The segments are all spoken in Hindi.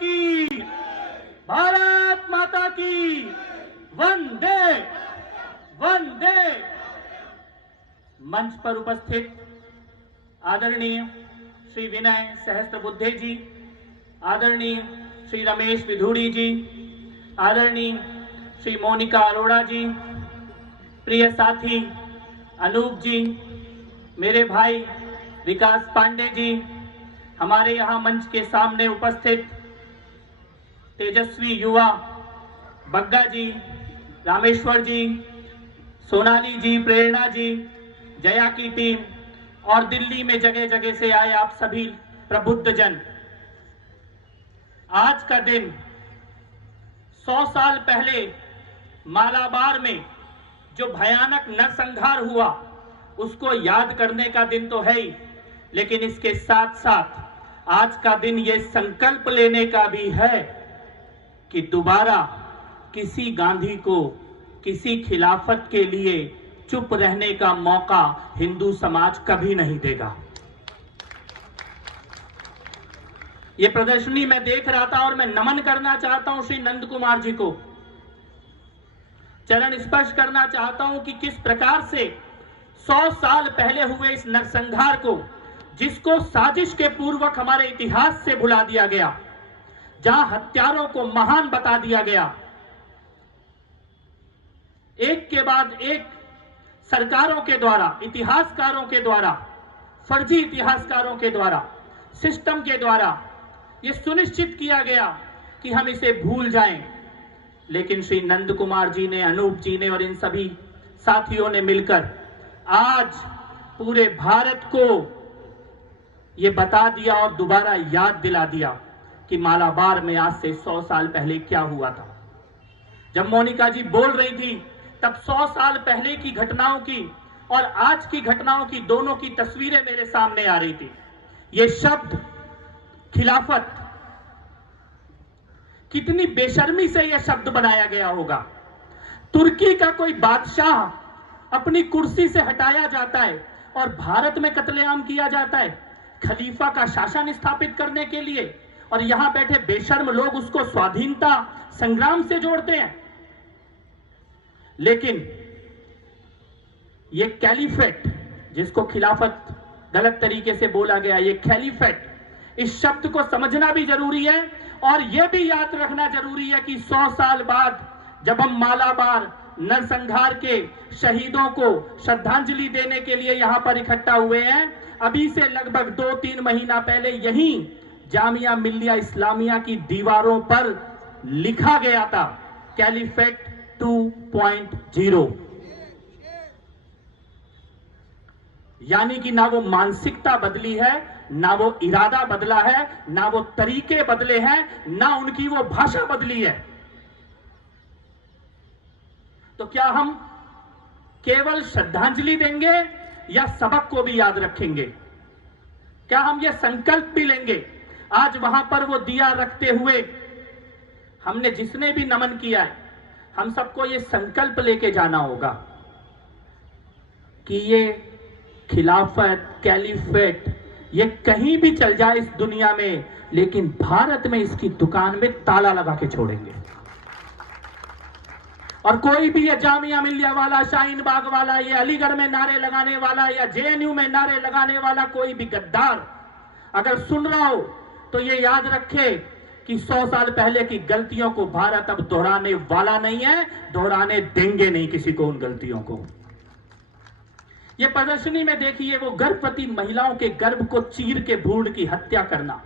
की, भारत माता की, वंदे वंदे। मंच पर उपस्थित आदरणीय श्री विनय सहस्त्रबुद्धे जी, आदरणीय श्री रमेश विधूड़ी जी, आदरणीय श्री मोनिका अरोड़ा जी, प्रिय साथी अनूप जी, मेरे भाई विकास पांडे जी, हमारे यहाँ मंच के सामने उपस्थित तेजस्वी युवा बग्गा जी, रामेश्वर जी, सोनाली जी, प्रेरणा जी, जया की टीम और दिल्ली में जगह जगह से आए आप सभी प्रबुद्ध जन। आज का दिन 100 साल पहले मालाबार में जो भयानक नरसंहार हुआ उसको याद करने का दिन तो है ही, लेकिन इसके साथ साथ आज का दिन ये संकल्प लेने का भी है कि दोबारा किसी गांधी को किसी खिलाफत के लिए चुप रहने का मौका हिंदू समाज कभी नहीं देगा। ये प्रदर्शनी मैं देख रहा था और मैं नमन करना चाहता हूं श्री नंद कुमार जी को, चरण स्पर्श करना चाहता हूं कि किस प्रकार से 100 साल पहले हुए इस नरसंहार को, जिसको साजिश के पूर्वक हमारे इतिहास से भुला दिया गया, जहां हत्यारों को महान बता दिया गया, एक के बाद एक सरकारों के द्वारा, इतिहासकारों के द्वारा, फर्जी इतिहासकारों के द्वारा, सिस्टम के द्वारा यह सुनिश्चित किया गया कि हम इसे भूल जाएं। लेकिन श्री नंद कुमार जी ने, अनूप जी ने और इन सभी साथियों ने मिलकर आज पूरे भारत को यह बता दिया और दोबारा याद दिला दिया कि मालाबार में आज से 100 साल पहले क्या हुआ था। जब मोनिका जी बोल रही थी तब 100 साल पहले की घटनाओं की और आज की घटनाओं की दोनों की तस्वीरें मेरे सामने आ रही थी। ये शब्द खिलाफत, कितनी बेशर्मी से यह शब्द बनाया गया होगा। तुर्की का कोई बादशाह अपनी कुर्सी से हटाया जाता है और भारत में कत्लेआम किया जाता है खलीफा का शासन स्थापित करने के लिए, और यहां बैठे बेशर्म लोग उसको स्वाधीनता संग्राम से जोड़ते हैं। लेकिन यह कैलिफेट, जिसको खिलाफत गलत तरीके से बोला गया, यह कैलिफेट, इस शब्द को समझना भी जरूरी है और यह भी याद रखना जरूरी है कि 100 साल बाद जब हम मालाबार नरसंहार के शहीदों को श्रद्धांजलि देने के लिए यहां पर इकट्ठा हुए हैं, अभी से लगभग 2-3 महीना पहले यहीं जामिया मिल्लिया इस्लामिया की दीवारों पर लिखा गया था कैलिफेट 2.0। यानी कि ना वो मानसिकता बदली है, ना वो इरादा बदला है, ना वो तरीके बदले हैं, ना उनकी वो भाषा बदली है। तो क्या हम केवल श्रद्धांजलि देंगे या सबक को भी याद रखेंगे? क्या हम ये संकल्प भी लेंगे? आज वहां पर वो दिया रखते हुए हमने जिसने भी नमन किया है, हम सबको ये संकल्प लेके जाना होगा कि ये खिलाफत, कैलिफेट, ये कहीं भी चल जाए इस दुनिया में, लेकिन भारत में इसकी दुकान में ताला लगा के छोड़ेंगे। और कोई भी ये जामिया मिल्लिया वाला, शाहीन बाग वाला, ये अलीगढ़ में नारे लगाने वाला या जेएनयू में नारे लगाने वाला कोई भी गद्दार अगर सुन रहा हो तो ये याद रखे कि 100 साल पहले की गलतियों को भारत अब दोहराने वाला नहीं है, दोहराने देंगे नहीं किसी को उन गलतियों को। ये प्रदर्शनी में देखिए, वो गर्भवती महिलाओं के गर्भ को चीर के भ्रूण की हत्या करना,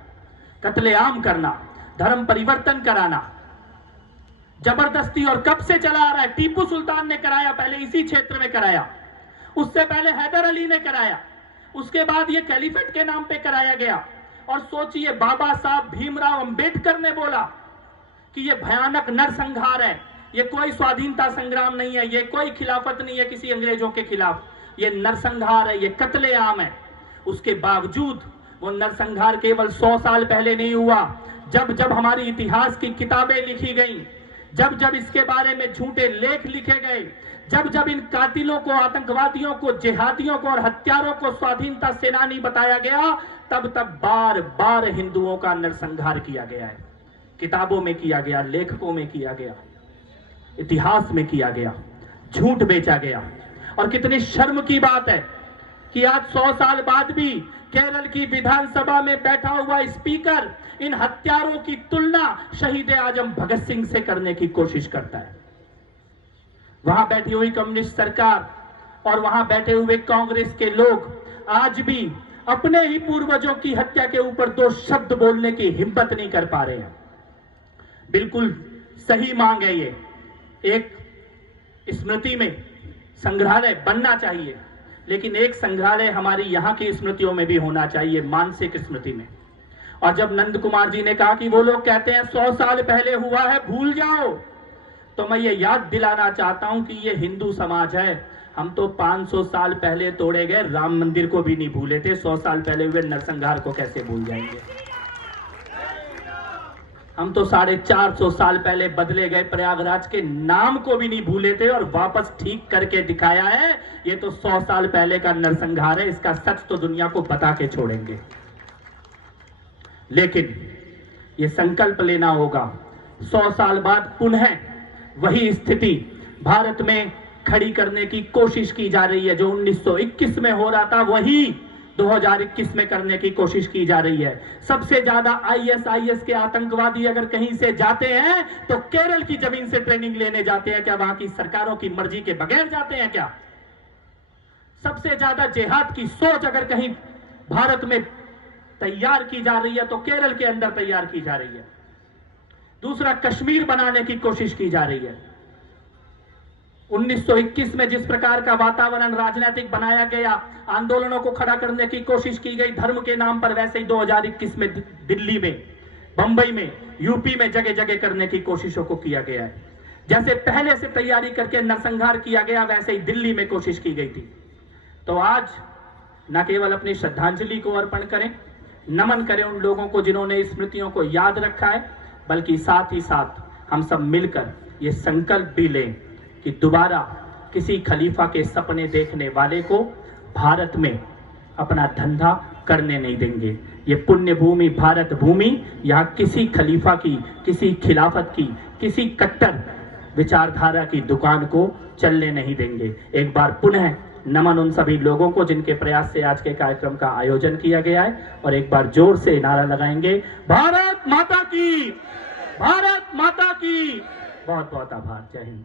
कत्लेआम करना, धर्म परिवर्तन कराना, जबरदस्ती, और कब से चला आ रहा है। टीपू सुल्तान ने कराया, पहले इसी क्षेत्र में कराया, उससे पहले हैदर अली ने कराया, उसके बाद ये कैलिफेट के नाम पे कराया गया। और सोचिए, बाबा साहब भीमराव अंबेडकर ने बोला कि ये भयानक नरसंहार है, ये कोई स्वाधीनता संग्राम नहीं है, ये कोई खिलाफत नहीं है किसी अंग्रेजों के खिलाफ, ये नरसंहार है, ये कत्लेआम है। उसके बावजूद वो नरसंहार केवल 100 साल पहले नहीं हुआ। जब जब हमारी इतिहास की किताबें लिखी गई, जब जब इसके बारे में झूठे लेख लिखे गए, जब जब इन कातिलों को, आतंकवादियों को, जिहादियों को और हत्यारों को स्वाधीनता सेनानी बताया गया, तब तब बार बार हिंदुओं का नरसंहार किया गया है। किताबों में किया गया, लेखकों में किया गया, इतिहास में किया गया, झूठ बेचा गया। और कितनी शर्म की बात है कि आज 100 साल बाद भी केरल की विधानसभा में बैठा हुआ स्पीकर इन हत्यारों की तुलना शहीद आजम भगत सिंह से करने की कोशिश करता है। वहां बैठी हुई कम्युनिस्ट सरकार और वहां बैठे हुए कांग्रेस के लोग आज भी अपने ही पूर्वजों की हत्या के ऊपर 2 शब्द बोलने की हिम्मत नहीं कर पा रहे हैं। बिल्कुल सही मांग है ये। एक स्मृति में संग्रहालय बनना चाहिए, लेकिन एक संग्रहालय हमारी यहां की स्मृतियों में भी होना चाहिए, मानसिक स्मृति में। और जब नंद कुमार जी ने कहा कि वो लोग कहते हैं 100 साल पहले हुआ है, भूल जाओ, तो मैं ये याद दिलाना चाहता हूं कि ये हिंदू समाज है। हम तो 500 साल पहले तोड़े गए राम मंदिर को भी नहीं भूले थे, 100 साल पहले हुए नरसंहार को कैसे भूल जाएंगे। हम तो 450 साल पहले बदले गए प्रयागराज के नाम को भी नहीं भूले थे और वापस ठीक करके दिखाया है। ये तो 100 साल पहले का नरसंहार है, इसका सच तो दुनिया को बता के छोड़ेंगे। लेकिन ये संकल्प लेना होगा, 100 साल बाद पुनः वही स्थिति भारत में खड़ी करने की कोशिश की जा रही है। जो 1921 में हो रहा था वही 2021 में करने की कोशिश की जा रही है। सबसे ज्यादा ISIS के आतंकवादी अगर कहीं से जाते हैं तो केरल की जमीन से ट्रेनिंग लेने जाते हैं। क्या वहां की सरकारों की मर्जी के बगैर जाते हैं क्या? सबसे ज्यादा जिहाद की सोच अगर कहीं भारत में तैयार की जा रही है तो केरल के अंदर तैयार की जा रही है। दूसरा, कश्मीर बनाने की कोशिश की जा रही है। 1921 में जिस प्रकार का वातावरण राजनीतिक बनाया गया, आंदोलनों को खड़ा करने की कोशिश की गई धर्म के नाम पर, वैसे ही 2021 में दिल्ली में, बंबई में, यूपी में जगह जगह करने की कोशिशों को किया गया है। जैसे पहले से तैयारी करके नरसंहार किया गया, वैसे ही दिल्ली में कोशिश की गई थी। तो आज न केवल अपनी श्रद्धांजलि को अर्पण करें, नमन करें उन लोगों को जिन्होंने स्मृतियों को याद रखा है, बल्कि साथ ही साथ हम सब मिलकर ये संकल्प भी लें कि दोबारा किसी खलीफा के सपने देखने वाले को भारत में अपना धंधा करने नहीं देंगे। ये पुण्य भूमि भारत भूमि, यहाँ किसी खलीफा की, किसी खिलाफत की, किसी कट्टर विचारधारा की दुकान को चलने नहीं देंगे। एक बार पुनः नमन उन सभी लोगों को जिनके प्रयास से आज के कार्यक्रम का आयोजन किया गया है। और एक बार जोर से नारा लगाएंगे, भारत माता की, भारत माता की। बहुत बहुत आभार। जय हिंद।